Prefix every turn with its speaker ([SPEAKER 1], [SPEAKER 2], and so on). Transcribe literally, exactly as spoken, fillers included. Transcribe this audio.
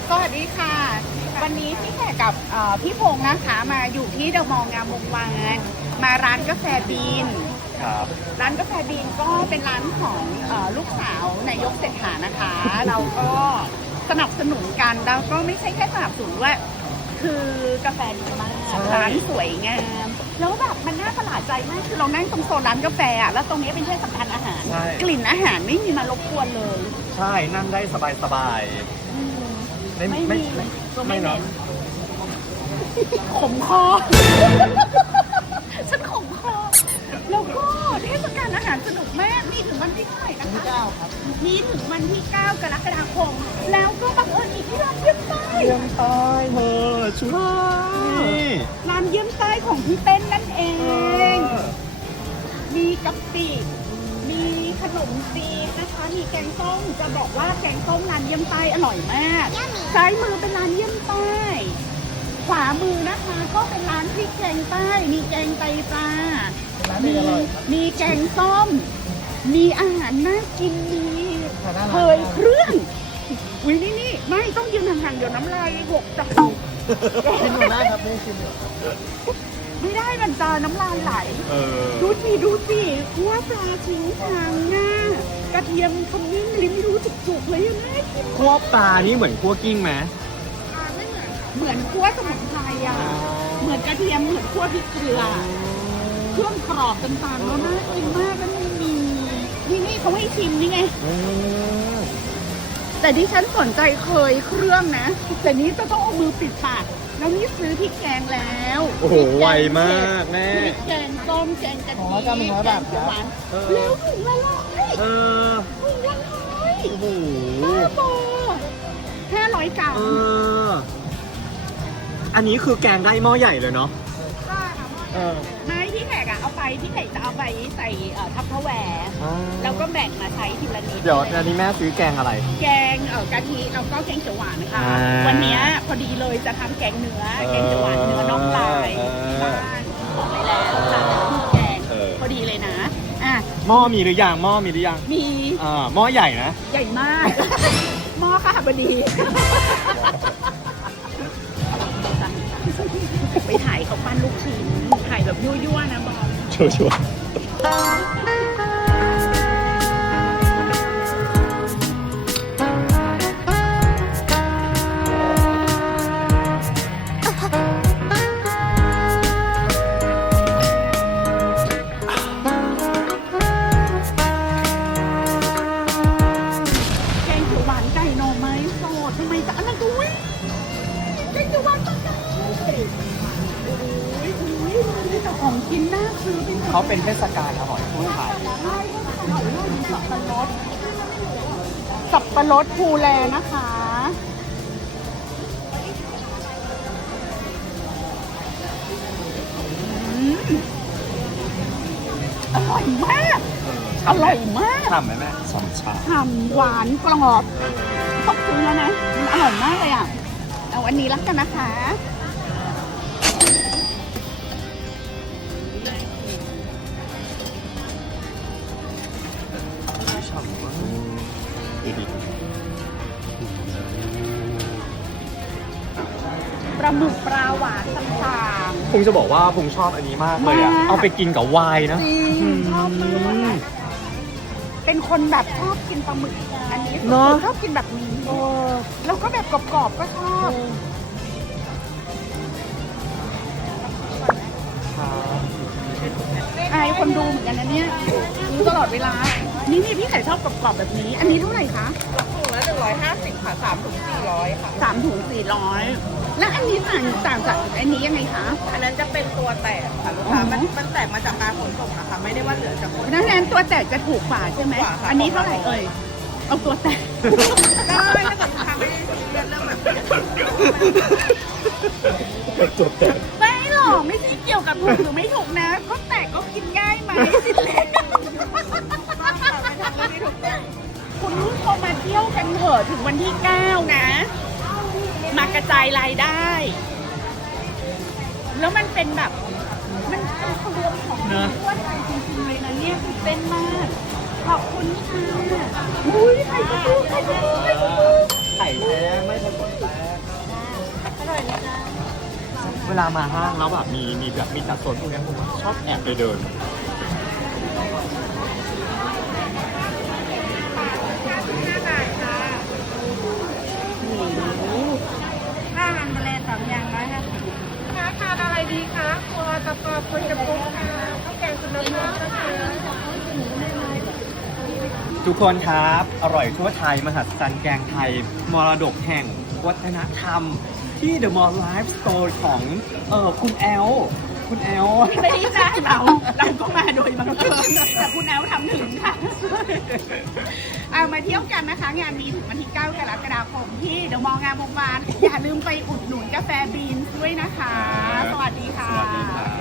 [SPEAKER 1] สวัสดีค่ะ วันนี้พี่แขกกับเอ่อพี่พงษ์นะคะมาอยู่ที่เดอะมอลล์งามวงวานมาร้านกาแฟบีน
[SPEAKER 2] ครับ
[SPEAKER 1] ร้านกาแฟบีนก็เป็นร้านของเอ่อลูกสาวนายกเศรษฐานะคะ เราก็สนับสนุนกันแล้วก็ไม่ใช่แค่สนับสนุนว่าคือกาแฟดีมากร้านสวยงามแล้วแบบมันน่าประหลาดใจมากคือเรานั่งตรงโซนร้านกาแฟอะแล้วตรงนี้เป็นเทศกาลอาหาร
[SPEAKER 2] ใช่
[SPEAKER 1] กลิ่นอาหารไม่มีมารบกวนเลย
[SPEAKER 2] ใช่นั่งได้สบายสบาย
[SPEAKER 1] อืม
[SPEAKER 2] ๆไม่
[SPEAKER 1] ไม่
[SPEAKER 2] ไม่
[SPEAKER 1] มี
[SPEAKER 2] ไม่
[SPEAKER 1] ก็
[SPEAKER 2] ไม่
[SPEAKER 1] ไม่เหม็
[SPEAKER 2] เนาะ
[SPEAKER 1] นขมคอ ฉันขมคอ แล้วก็เทศกาลอาหารสนุกมากมีถึงวันที่เท่าไหร่นะคะ
[SPEAKER 2] เก้าครับ
[SPEAKER 1] มีถึงวันที่ เก้ากรกฎาคม แล้วก็บังเอิญอีกที่ร้านเยี่ยมใต้
[SPEAKER 2] เยี่ยมใต้เธอชุดนี่
[SPEAKER 1] ร้านเยี่ยมใต้ของพี่เต้นนั่นเอง มีกะปิ มีขนมจีนนะคะ มีแกงส้ม จะบอกว่าแกงส้มร้านเยี่ยมใต้อร่อยมาก ซ้ายมือเป็นร้านเยี่ยมใต้ ขวามือนะคะก็เป็นร้านพริกแกงใต้ มีแกงไตปลา มีมีแกงส้ม มีอาหารน่ากิน มีเคยเครื่องอุ้ยนี่นี่ไม่ต้องยืนห่างๆเดี๋ยวน้ำลายหกจับ
[SPEAKER 2] กินหมดแล้วครับไม่ชิมหรอ
[SPEAKER 1] ไม่ได้มันจะน้ำลายไหล
[SPEAKER 2] เออ
[SPEAKER 1] ดูสิดูสิคั่วปลาทิ้งทางหน้ากระเทียมขมิ้นลิ้มรู้จุกๆเลยน่ากิน
[SPEAKER 2] คั่วปลานี่เหมือนคั่วกิ้งไหม
[SPEAKER 1] เหมือนคั่วสมุนไพรอ่ะ เหมือนกระเทียมเหมือนคั่วพริกเกลือ เครื่องกรอบต่างๆแล้วน่ากินมากแล้วมันมีนี่นี่เขาให้ชิมนี่ไง
[SPEAKER 2] อืม
[SPEAKER 1] แต่ที่ฉันสนใจเคยเครื่องนะ แต่นี้จะต้องเอามือปิดปาก แล้วนี่ซื้อพริกแกงแล้ว
[SPEAKER 2] โอ้โหไวมากแม่
[SPEAKER 1] พริกแกงส้มแกงกะทิแกงเขียวหวาน
[SPEAKER 2] เออ
[SPEAKER 1] แล้วถุงละร้อย
[SPEAKER 2] เออ
[SPEAKER 1] ถุงละร้อย
[SPEAKER 2] โอ้โห
[SPEAKER 1] บ้าบอห้าร้อยกรัม
[SPEAKER 2] เอออันนี้คือแกงได้หม้อใหญ่เลยเนาะเออ
[SPEAKER 1] ไม่พี่แขกอะเอาไปพี่แขกจะเอาไปใส่เอ่อทัพพะแวร์แล้วก็แบ่งมาใช้ทีละนิด
[SPEAKER 2] เดี๋ยวอันนี้แม่ซื้อแกงอะไร
[SPEAKER 1] แกงเอ่อกะทิแล้วก็แกงเขียวหวานนะคะ
[SPEAKER 2] อ่า
[SPEAKER 1] วันเนี้ยพอดีเลยจะทำแกงเนื้อ
[SPEAKER 2] เออ
[SPEAKER 1] แกงเขียวหวานเนื้อน่องลาย
[SPEAKER 2] เออ
[SPEAKER 1] ที่บ้านบอกไปแล้วค่ะคือแกง
[SPEAKER 2] เออ
[SPEAKER 1] พอดีเลยนะอ่ะ
[SPEAKER 2] หม้อมีหรือยังหม้อมีหรือยัง
[SPEAKER 1] มี
[SPEAKER 2] อ่าหม้อใหญ่นะ
[SPEAKER 1] ใหญ่มาก หม้อค่ะพอดี ไปถ่ายเขาปั้นลูกชิ้นถ่ายแบบยั่วๆนะบอม
[SPEAKER 2] ชัวชัว
[SPEAKER 1] แกงเขียวหวานไก่หน่อไม้สดทำไมจะอันนั้นดูวิแกงเขียวหวานปลาไก่โอ้ยโอ้ยนี่แต่ของกินน่าซื้อเป็น
[SPEAKER 2] เขาเป็นเทศกาลอร่อยทั่วไทย
[SPEAKER 1] ใช่ก็อร่อยมากมีสับปะรดสับปะรดภูแลนะคะอืมอร่อยมาก อร่อยมาก
[SPEAKER 2] ทำไหมแม่สองชา
[SPEAKER 1] ฉ่ำหวานกรอบต้องซื้อแล้วนะมันอร่อยมากเลยอ่ะ เอาอันนี้แล้วกันนะคะ
[SPEAKER 2] ฉ่ำมากดูดิ
[SPEAKER 1] ปลาหมึกปลาหวานต่าง
[SPEAKER 2] พงจะบอกว่าพงชอบอันนี้มากเลยอ่ะ
[SPEAKER 1] มาก
[SPEAKER 2] เอาไปกินกับไวน์นะ
[SPEAKER 1] ๆจริงชอบมากเป็นคนแบบชอบกินปลาหมึก อันนี้
[SPEAKER 2] เนอะ
[SPEAKER 1] ชอบกินแบบนี้แล้วก็แบบกรอบๆก็ชอบอายคนดูเหมือนกันนะเนี่ยดูตลอดเวลา นี่นี่พี่ไข่ชอบกรอบๆแบบนี้ อันนี้เท่าไหร่คะ
[SPEAKER 3] ถุงละหนึ่งร้อยห้าสิบค่ะสามถุงสี่ร้อยค่ะ
[SPEAKER 1] สามถุงสี่ร้อยแล้วอันนี้ต่างต่างจากอันนี้ยังไงคะ
[SPEAKER 3] อันนั้นจะเป็นตัวแตกค่ะลูกค้า
[SPEAKER 1] อ๋อ
[SPEAKER 3] มันมันแตกมาจากการขนส่งนะคะ ไม่ได้ว่าเหลือจากคน
[SPEAKER 1] ดังนั้นตัวแตกจะถูกกว่าใช่ไหม
[SPEAKER 3] ถูกกว่าค่ะ
[SPEAKER 1] อันนี้เท่าไหร่เอ่ย เอาตัวแตก
[SPEAKER 3] ได้ถ้าเกิดลูกค้าไม่ได้ซีเรียสเรื่องแบบนี้
[SPEAKER 2] ตัวแตก
[SPEAKER 1] ไม่หรอกไม่ใช่เกี่ยวกับถูกหรือไม่ถูกนะ ก็แตกก็กินง่ายไหมสิเล็ก
[SPEAKER 3] ไม่ทำเรื่องนี้ถูกต้อง
[SPEAKER 1] คุณผู้ชมมาเที่ยวกันเถอะถึงวันที่เก้านะ มากระจายรายได้ แล้วมันเป็นแบบ มันเป็นขบวนของทั่วไทยจริงๆเลยนะเนี่ยตื่นเต้นมาก ขอบคุณค่ะอุ้ยไข่กระปุกไข่กระปุกไข่กระปุก
[SPEAKER 2] ไข่แท้ไม่ผสมแป้งลามาห้างแล้วแบบมีมีแบบมีจัดโซนพวกเนี้ยผมชอบแอบไปเดิน
[SPEAKER 1] ห้าอาหารทะเลสามอย่างร้อยห้าสิบ
[SPEAKER 3] คะทานอะไรดีคะครัวตะกอบคุณจะปุ๊กค่ะข้าวแกงคุณน้ำน้ำนะคะ
[SPEAKER 2] ทุกคนครับ อร่อยทั่วไทย มหัศจรรย์แกงไทย มรดกแห่งวัฒนธรรม ที่ The Mall Life Store ของเออคุณแอล คุณแอล
[SPEAKER 1] ไม่ได้จ้างเรา เราก็มาโดยบังเอิญแต่คุณแอลทำถึงค่ะ เอามาเที่ยวกันนะคะ งานมีถึงวันที่เก้ากรกฎาคมที่เดอะมอลล์งามวงวานอย่าลืมไปอุดหนุนกาแฟบีนด้วยนะคะ สวัสดีค่ะ
[SPEAKER 2] สวัสดีครับ